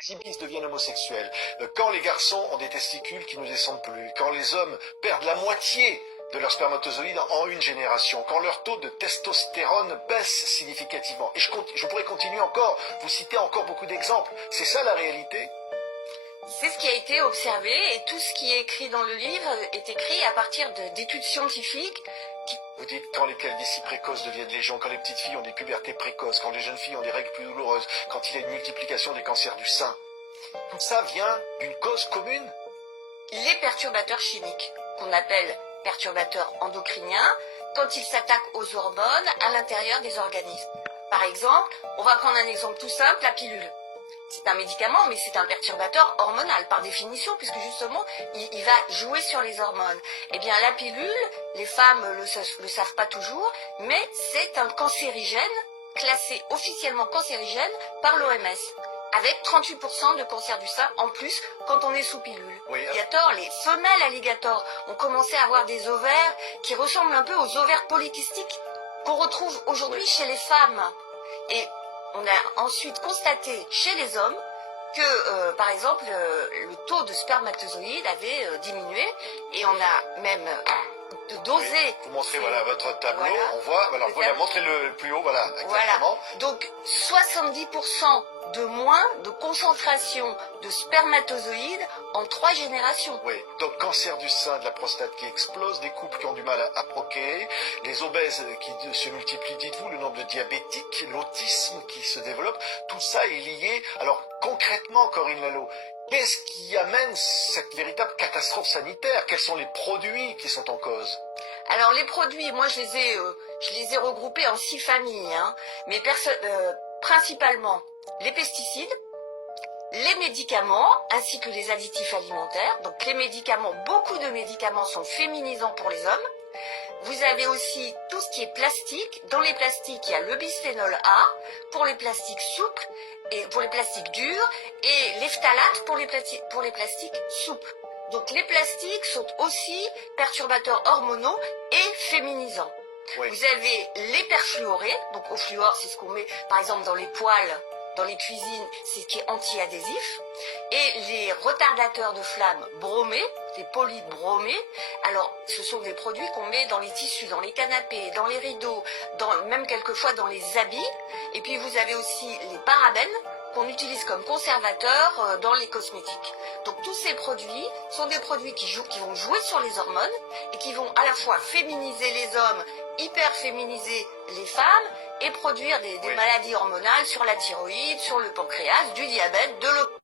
Exhibissent deviennent homosexuels, quand les garçons ont des testicules qui ne descendent plus, quand les hommes perdent la moitié de leurs spermatozoïdes en une génération, quand leur taux de testostérone baisse significativement. Et je pourrais continuer encore, vous citer encore beaucoup d'exemples. C'est ça la réalité? C'est ce qui a été observé et tout ce qui est écrit dans le livre est écrit à partir d'études scientifiques. Vous dites quand les calvities précoces deviennent légion, quand les petites filles ont des pubertés précoces, quand les jeunes filles ont des règles plus douloureuses, quand il y a une multiplication des cancers du sein. Tout ça vient d'une cause commune? Les perturbateurs chimiques, qu'on appelle perturbateurs endocriniens, quand ils s'attaquent aux hormones à l'intérieur des organismes. Par exemple, on va prendre un exemple tout simple, la pilule. C'est un médicament, mais c'est un perturbateur hormonal, par définition, puisque justement, il va jouer sur les hormones. Eh bien, la pilule, les femmes le savent pas toujours, mais c'est un cancérigène, classé officiellement cancérigène par l'OMS, avec 38% de cancer du sein en plus quand on est sous pilule. Oui, Alligator, les femelles alligators ont commencé à avoir des ovaires qui ressemblent un peu aux ovaires polykystiques qu'on retrouve aujourd'hui chez les femmes. Et on a ensuite constaté chez les hommes que, par exemple, le taux de spermatozoïdes avait diminué et on a même dosé. Oui, vous montrez voilà votre tableau, voilà, on voit, alors voilà, montrez-le plus haut, voilà, exactement. Voilà. Donc 70% de moins de concentration de spermatozoïdes en 3 générations. Oui, donc cancer du sein, de la prostate qui explose, des couples qui ont du mal à procréer, les obèses qui se multiplient, dites-vous, le nombre de diabétiques, l'autisme qui se développe, tout ça est lié. Alors concrètement, Corinne Lalo, qu'est-ce qui amène cette véritable catastrophe sanitaire? Quels sont les produits qui sont en cause? Alors les produits, moi je les ai regroupés en 6 familles, hein, mais principalement les pesticides, les médicaments ainsi que les additifs alimentaires. Donc les médicaments, beaucoup de médicaments sont féminisants pour les hommes. Vous avez aussi tout ce qui est plastique. Dans les plastiques, il y a le bisphénol A pour les plastiques souples et pour les plastiques durs et les phtalates pour les plastiques souples. Donc les plastiques sont aussi perturbateurs hormonaux et féminisants. Oui. Vous avez les perfluorés, donc au fluor, c'est ce qu'on met par exemple dans les poêles, dans les cuisines, c'est ce qui est anti-adhésif. Et les retardateurs de flamme bromés, des polydes bromés, alors ce sont des produits qu'on met dans les tissus, dans les canapés, dans les rideaux, même quelquefois dans les habits. Et puis vous avez aussi les parabènes qu'on utilise comme conservateurs dans les cosmétiques. Donc tous ces produits sont des produits qui vont jouer sur les hormones et qui vont à la fois féminiser les hommes, hyper féminiser les femmes et produire des maladies hormonales sur la thyroïde, sur le pancréas, du diabète, de l'obésité.